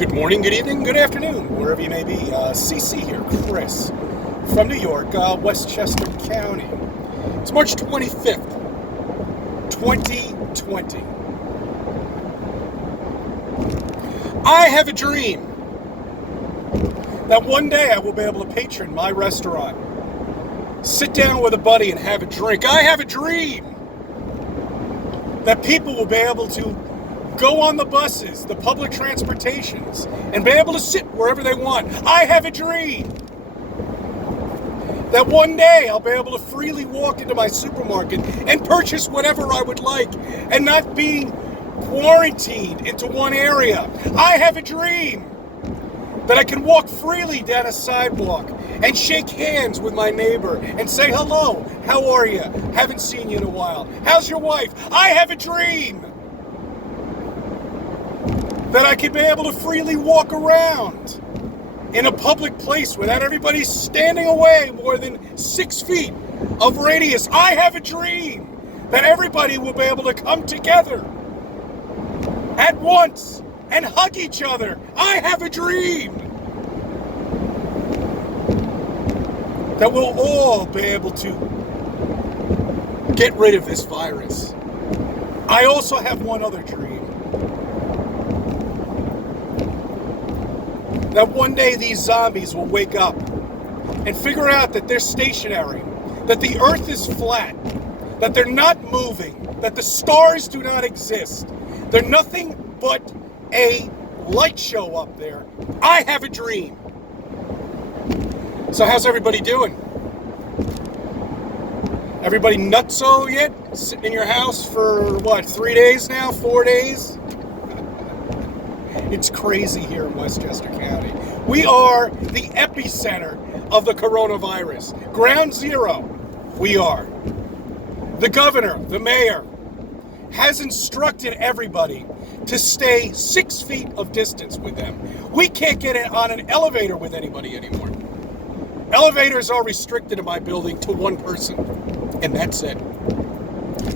Good morning, good evening, good afternoon, wherever you may be. CC here, Chris, from New York, Westchester County. It's March 25th, 2020. I have a dream that one day I will be able to patron my restaurant, sit down with a buddy and have a drink. I have a dream that people will be able to go on the buses, the public transportations, and be able to sit wherever they want. I have a dream that one day I'll be able to freely walk into my supermarket and purchase whatever I would like and not being quarantined into one area. I have a dream that I can walk freely down a sidewalk and shake hands with my neighbor and say, hello, how are you? Haven't seen you in a while. How's your wife? I have a dream that I could be able to freely walk around in a public place without everybody standing away more than 6 feet of radius. I have a dream that everybody will be able to come together at once and hug each other. I have a dream that we'll all be able to get rid of this virus. I also have one other dream. That one day these zombies will wake up and figure out that they're stationary, that the earth is flat, that they're not moving, that the stars do not exist. They're nothing but a light show up there. I have a dream. So how's everybody doing? Everybody nutso yet? Sitting in your house for what, 3 days now? 4 days? It's crazy here in Westchester County. We are the epicenter of the coronavirus. Ground zero, we are. The governor, the mayor, has instructed everybody to stay 6 feet of distance with them. We can't get on an elevator with anybody anymore. Elevators are restricted in my building to one person, and that's it.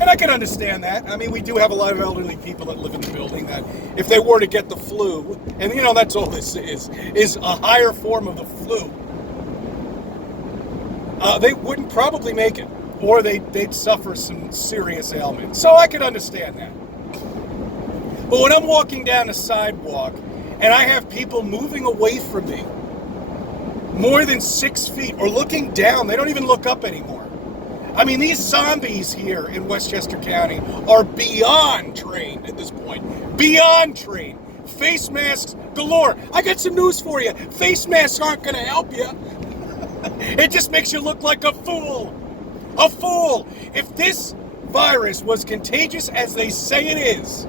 And I can understand that. I mean, we do have a lot of elderly people that live in the building that if they were to get the flu, and you know, that's all this is a higher form of the flu, they wouldn't probably make it, or they'd suffer some serious ailments. So I could understand that. But when I'm walking down a sidewalk and I have people moving away from me more than 6 feet or looking down, they don't even look up anymore. I mean, these zombies here in Westchester County are beyond trained at this point. Beyond trained. Face masks galore. I got some news for you. Face masks aren't going to help you. It just makes you look like a fool. A fool. If this virus was contagious as they say it is,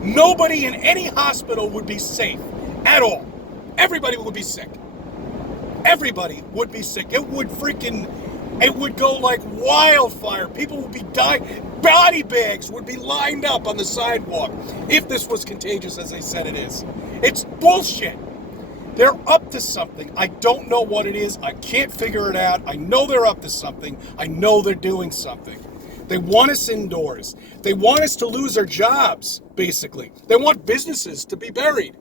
nobody in any hospital would be safe at all. Everybody would be sick. Everybody would be sick. It would go like wildfire. People would be dying. Body bags would be lined up on the sidewalk if this was contagious as they said it is. It's bullshit. They're up to something. I don't know what it is. I can't figure it out. I know they're up to something. I know they're doing something. They want us indoors. They want us to lose our jobs, basically. They want businesses to be buried,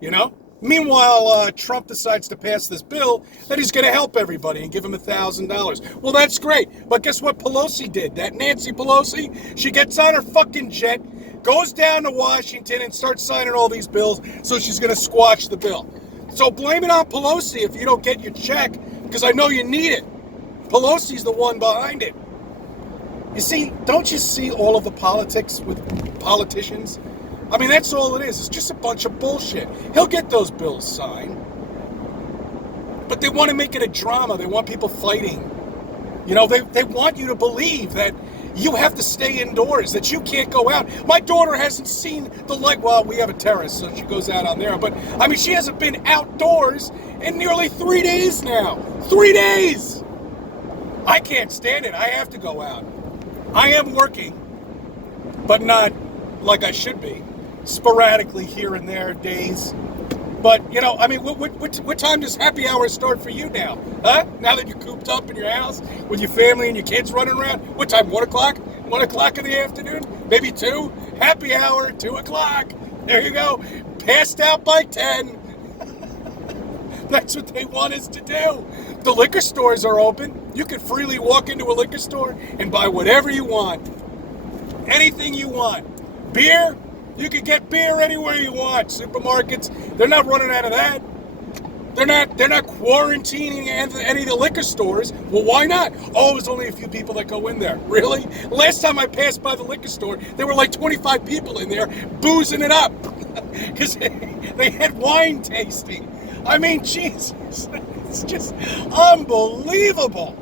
you know? Meanwhile, Trump decides to pass this bill that he's going to help everybody and give them $1,000. Well, that's great. But guess what Pelosi did? That Nancy Pelosi, she gets on her fucking jet, goes down to Washington and starts signing all these bills, so she's going to squash the bill. So blame it on Pelosi if you don't get your check, because I know you need it. Pelosi's the one behind it. You see, don't you see all of the politics with politicians? I mean, that's all it is. It's just a bunch of bullshit. He'll get those bills signed. But they want to make it a drama. They want people fighting. You know, they want you to believe that you have to stay indoors, that you can't go out. My daughter hasn't seen the light. Well, we have a terrace, so she goes out on there. But, I mean, she hasn't been outdoors in nearly 3 days now. 3 days! I can't stand it. I have to go out. I am working, but not like I should be. Sporadically here and there days. But, you know, I mean, what time does happy hour start for you now? Huh? Now that you're cooped up in your house with your family and your kids running around? What time, 1 o'clock? 1 o'clock in the afternoon, maybe 2, happy hour, 2 o'clock. There you go. Passed out by 10. That's what they want us to do. The liquor stores are open. You can freely walk into a liquor store and buy whatever you want. Anything you want. Beer, you can get beer anywhere you want. Supermarkets, they're not running out of that. They're not quarantining any of the liquor stores. Well, why not? Oh, there's only a few people that go in there. Really? Last time I passed by the liquor store, there were like 25 people in there boozing it up because they had wine tasting. I mean, Jesus, it's just unbelievable.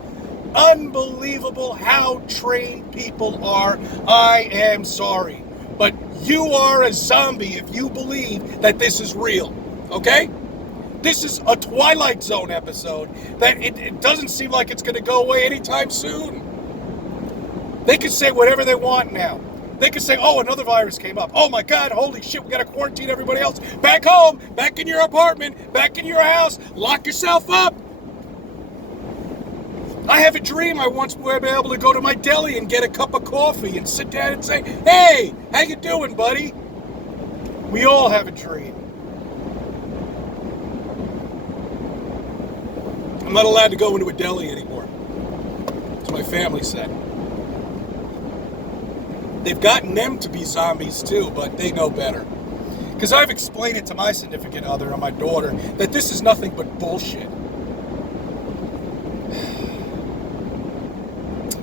Unbelievable how trained people are. I am sorry. But you are a zombie if you believe that this is real. Okay? This is a Twilight Zone episode that it doesn't seem like it's going to go away anytime soon. They can say whatever they want now. They can say, oh, another virus came up. Oh my God, holy shit, we got to quarantine everybody else. Back home, back in your apartment, back in your house, lock yourself up. I have a dream I once will be able to go to my deli and get a cup of coffee and sit down and say, hey, how you doing, buddy? We all have a dream. I'm not allowed to go into a deli anymore. That's what my family said. They've gotten them to be zombies too, but they know better. Because I've explained it to my significant other and my daughter that this is nothing but bullshit.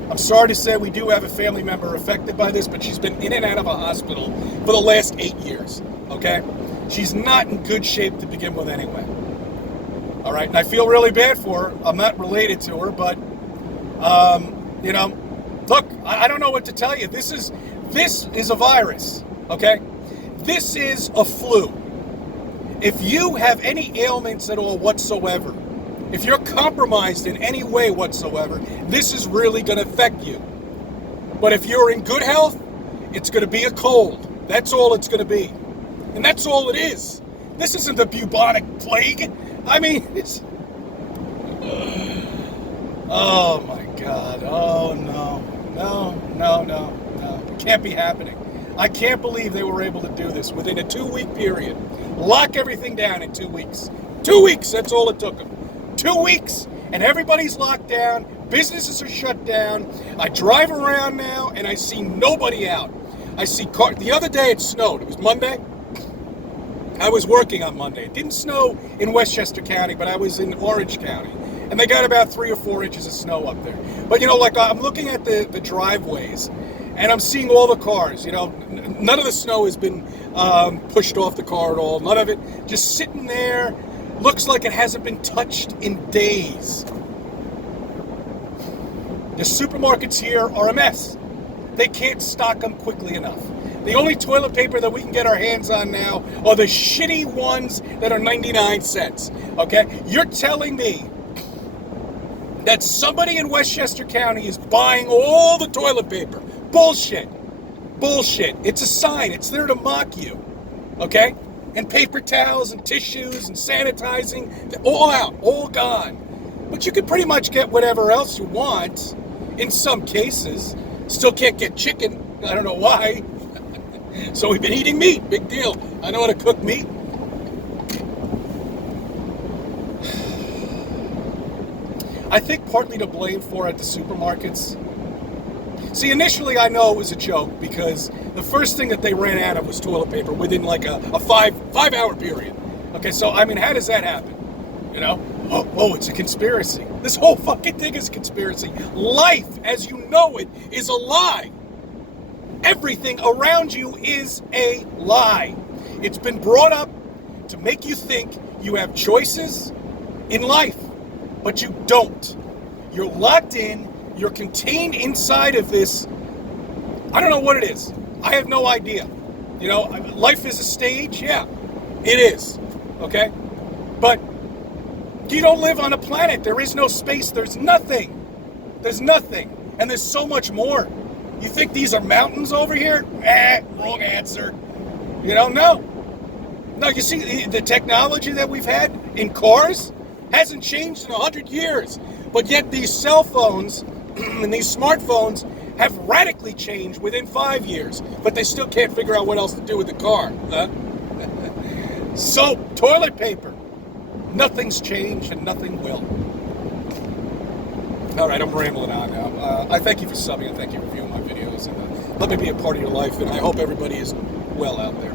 I'm sorry to say we do have a family member affected by this, but she's been in and out of a hospital for the last 8 years, okay? She's not in good shape to begin with anyway. All right, and I feel really bad for her. I'm not related to her, but, you know, look, I don't know what to tell you. This is a virus, okay? This is a flu. If you have any ailments at all whatsoever, if you're compromised in any way whatsoever, this is really going to affect you. But if you're in good health, it's going to be a cold. That's all it's going to be. And that's all it is. This isn't the bubonic plague. I mean, it's... Oh, my God. Oh, no. No. It can't be happening. I can't believe they were able to do this within a 2-week period. Lock everything down in 2 weeks. 2 weeks, that's all it took them. 2 weeks, and everybody's locked down. Businesses are shut down. I drive around now, and I see nobody out. I see cars. The other day it snowed. It was Monday. I was working on Monday. It didn't snow in Westchester County, but I was in Orange County. And they got about 3 or 4 inches of snow up there. But, you know, like I'm looking at the driveways, and I'm seeing all the cars. You know, none of the snow has been pushed off the car at all. None of it. Just sitting there. Looks like it hasn't been touched in days. The supermarkets here are a mess. They can't stock them quickly enough. The only toilet paper that we can get our hands on now are the shitty ones that are 99 cents. Okay? You're telling me that somebody in Westchester County is buying all the toilet paper. Bullshit. Bullshit. It's a sign. It's there to mock you. Okay? And paper towels and tissues and sanitizing, they're all out, all gone. But you can pretty much get whatever else you want in some cases. Still can't get chicken. I don't know why. So we've been eating meat. Big deal. I know how to cook meat. I think partly to blame for at the supermarkets. See, initially I know it was a joke because the first thing that they ran out of was toilet paper within like a five-hour period. Okay, so I mean, how does that happen? You know? Oh, it's a conspiracy. This whole fucking thing is a conspiracy. Life, as you know it, is a lie. Everything around you is a lie. It's been brought up to make you think you have choices in life, but you don't. You're locked in. You're contained inside of this. I don't know what it is. I have no idea. You know, life is a stage. Yeah, it is. Okay? But you don't live on a planet. There is no space. There's nothing. There's nothing. And there's so much more. You think these are mountains over here? Wrong answer. You know, no. No, you see, the technology that we've had in cars hasn't changed in 100 years. But yet these cell phones and these smartphones have radically changed within 5 years, but they still can't figure out what else to do with the car. Huh? Soap, toilet paper. Nothing's changed and nothing will. All right, I'm rambling on now. I thank you for subbing and thank you for viewing my videos. And let me be a part of your life, and I hope everybody is well out there.